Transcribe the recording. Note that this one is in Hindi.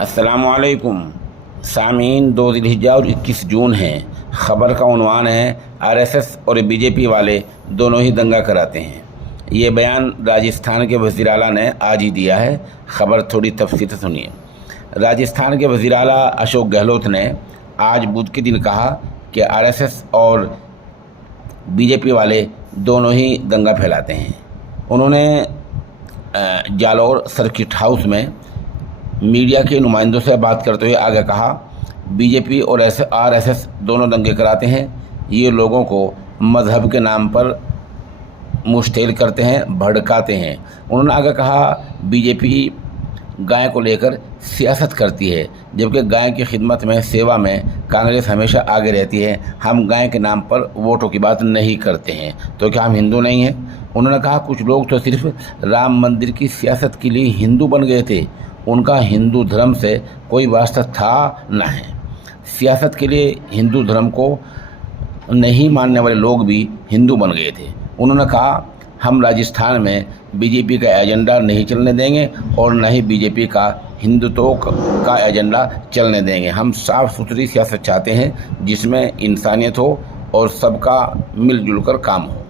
अस्सलामुअलैकुम सामीन। 2 ज़िलहिज्जा और 21 जून है। ख़बर का उन्वान है आरएसएस और बीजेपी वाले दोनों ही दंगा कराते हैं। ये बयान राजस्थान के वज़ीर आला ने आज ही दिया है। ख़बर थोड़ी तफसील से सुनिए। राजस्थान के वज़ीर आला अशोक गहलोत ने आज बुध के दिन कहा कि आरएसएस और बीजेपी वाले दोनों ही दंगा फैलाते हैं। उन्होंने जालौर सर्किट हाउस में मीडिया के नुमाइंदों से बात करते हुए आगे कहा, बीजेपी और आरएसएस दोनों दंगे कराते हैं। ये लोगों को मज़हब के नाम पर मुश्तिल करते हैं, भड़काते हैं। उन्होंने आगे कहा, बीजेपी गाय को लेकर सियासत करती है, जबकि गाय की खिदमत में, सेवा में कांग्रेस हमेशा आगे रहती है। हम गाय के नाम पर वोटों की बात नहीं करते हैं, तो क्या हम हिंदू नहीं हैं? उन्होंने कहा, कुछ लोग तो सिर्फ राम मंदिर की सियासत के लिए हिंदू बन गए थे, उनका हिंदू धर्म से कोई वास्ता था न है। सियासत के लिए हिंदू धर्म को नहीं मानने वाले लोग भी हिंदू बन गए थे। उन्होंने कहा, हम राजस्थान में बीजेपी का एजेंडा नहीं चलने देंगे और न ही बीजेपी का हिंदुत्व का एजेंडा चलने देंगे। हम साफ़ सुथरी सियासत चाहते हैं जिसमें इंसानियत हो और सबका मिलजुल कर काम हो।